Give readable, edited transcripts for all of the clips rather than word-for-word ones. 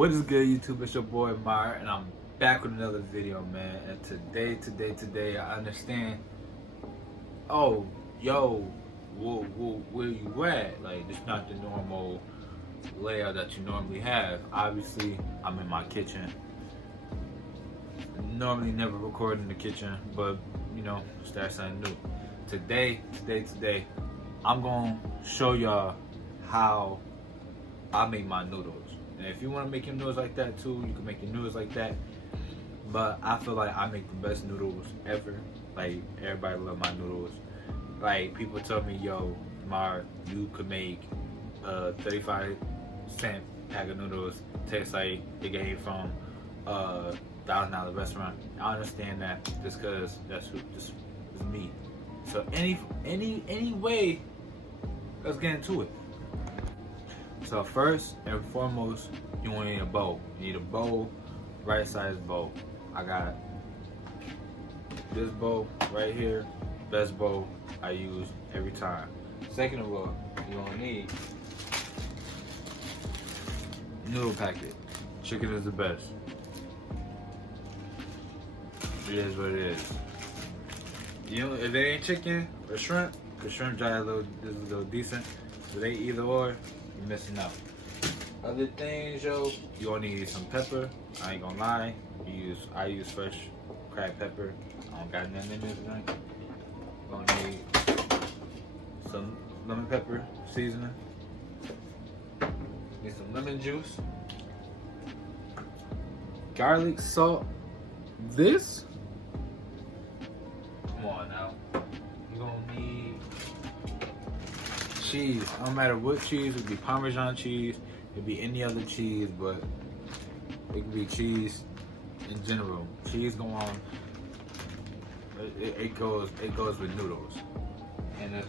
What is good, YouTube? It's your boy Meyer, and I'm back with another video, man. And today, I understand. Oh, yo, where you at? Like, it's not the normal layout that you normally have. Obviously, I'm in my kitchen. Normally, never record in the kitchen, but you know, start something new. Today, I'm gonna show y'all how I make my noodles. And if you want to make your noodles like that too, you can make your noodles like that. But I feel like I make the best noodles ever. Like, everybody love my noodles. Like, people tell me, yo, Mar, you could make a 35-cent pack of noodles taste like it came from a $1,000 restaurant. I understand that just because that's just is me. So any way, let's get into it. So first and foremost, you want to need a bowl. You need a bowl, right size bowl. I got this bowl right here, best bowl I use every time. Second of all, you're gonna need noodle packet. Chicken is the best. It is what it is. You know, if it ain't chicken or shrimp, cause shrimp dry is a little decent. If it ain't either or, you're missing out. Other things, yo, you gonna need some pepper. I ain't gonna lie. I use fresh cracked pepper. I don't got nothing in this drink. Gonna need some lemon pepper seasoning. Need some lemon juice. Garlic, salt. This? Come on now. You're gonna need cheese. No matter what cheese, it could be Parmesan cheese, it could be any other cheese, but it could be cheese in general. Cheese go on. It goes with noodles. And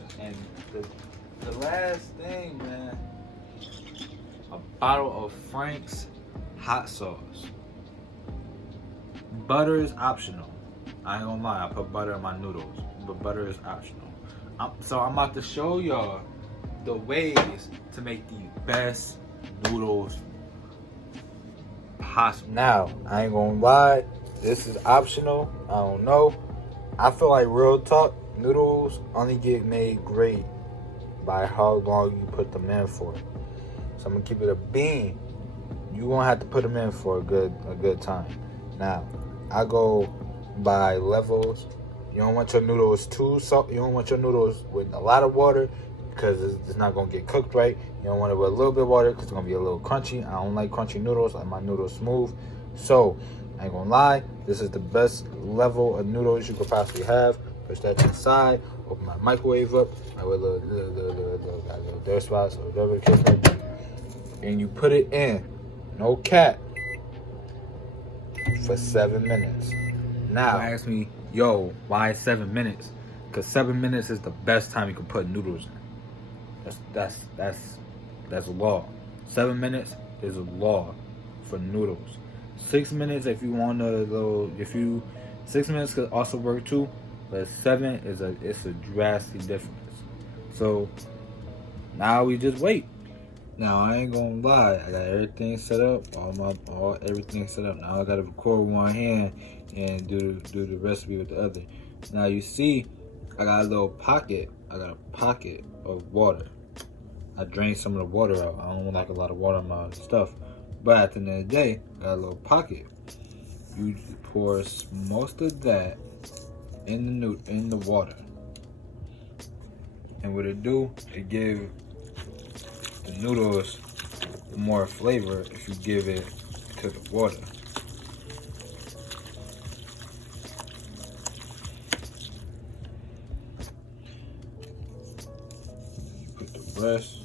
the last thing, man, a bottle of Frank's hot sauce. Butter is optional. I ain't gonna lie, I put butter in my noodles, but butter is optional. So I'm about to show y'all the ways to make the best noodles possible. Now, I ain't gonna lie, this is optional. I don't know. I feel like, real talk, noodles only get made great by how long you put them in for. So I'm gonna keep it a bean. You gonna have to put them in for a good time. Now, I go by levels. You don't want your noodles too soft. You don't want your noodles with a lot of water because it's not gonna get cooked right. You don't want it with a little bit of water because it's gonna be a little crunchy. I don't like crunchy noodles. I like my noodles smooth. So I ain't gonna lie, this is the best level of noodles you could possibly have. Push that to the side. Open my microwave up. I with a little dirt spots or whatever the case may be. And you put it in. No cap. For 7 minutes. Now, ask me, yo, why 7 minutes? Because 7 minutes is the best time you can put noodles in. That's law. 7 minutes is a law for noodles. 6 minutes if you want a little. 6 minutes could also work too, but 7 is a drastic difference. So now we just wait. Now I ain't gonna lie, I got everything set up, everything set up. Now I gotta record with one hand and do the recipe with the other. Now you see, I got a little pocket. I got a pocket of water. I drained some of the water out. I don't like a lot of water in my stuff, but at the end of the day, I got a little pocket. You pour most of that in the water, and what it do, it give the noodles more flavor if you give it to the water. You put the rest,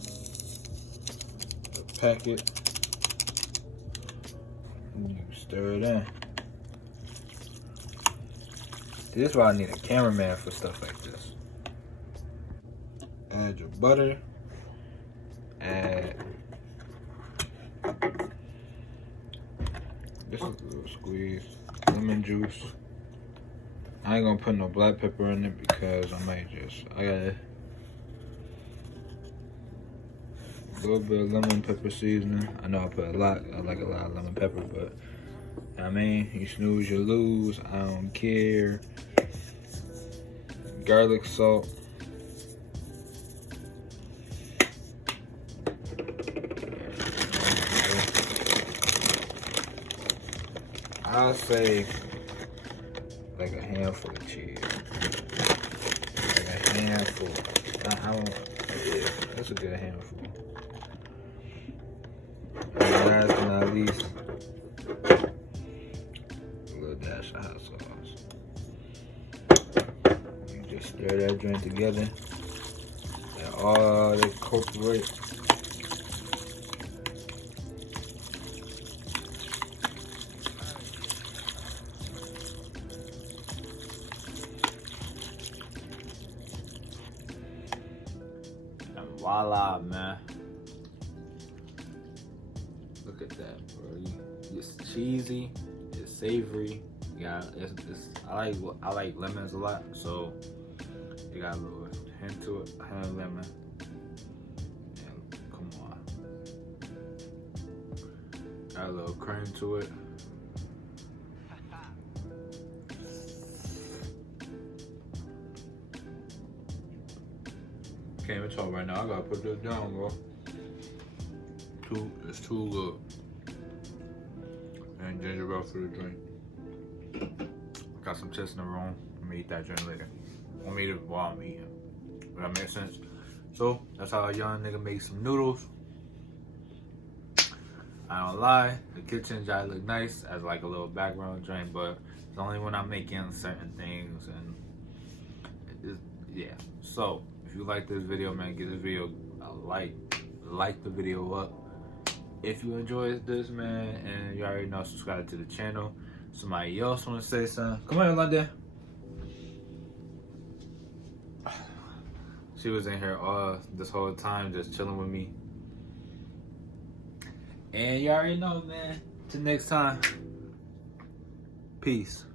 the packet, and you stir it in. This is why I need a cameraman for stuff like this. Add your butter. Add this is a little squeeze, lemon juice. I ain't gonna put no black pepper in it because I gotta A little bit of lemon pepper seasoning. I know I put a lot. I like a lot of lemon pepper, but I mean, you snooze, you lose. I don't care. Garlic salt. I'll say like a handful of cheese. Like a handful. I don't, yeah, that's a good handful. And last but not least, a little dash of hot sauce. You just stir that joint together. And all they incorporate. Voila, man. Look at that, bro. It's cheesy, it's savory. Yeah, I like lemons a lot, so you got a little hint to it, hint of lemon. Yeah, come on. Got a little cream to it. Can't even talk right now. I gotta put this down, bro. It's too good. And ginger ale for the drink. Got some chips in the room. I'm gonna eat that drink later. I'm gonna eat it while I'm eating. Does that make sense? So that's how a young nigga makes some noodles. I don't lie, the kitchen job look nice as like a little background drink, but it's only when I'm making certain things and yeah. So if you like this video, man, give this video a like the video up. If you enjoyed this, man, and you already know, subscribe to the channel. Somebody else want to say something? Come on, London. She was in here all this whole time just chilling with me. And you already know, man. Till next time. Peace.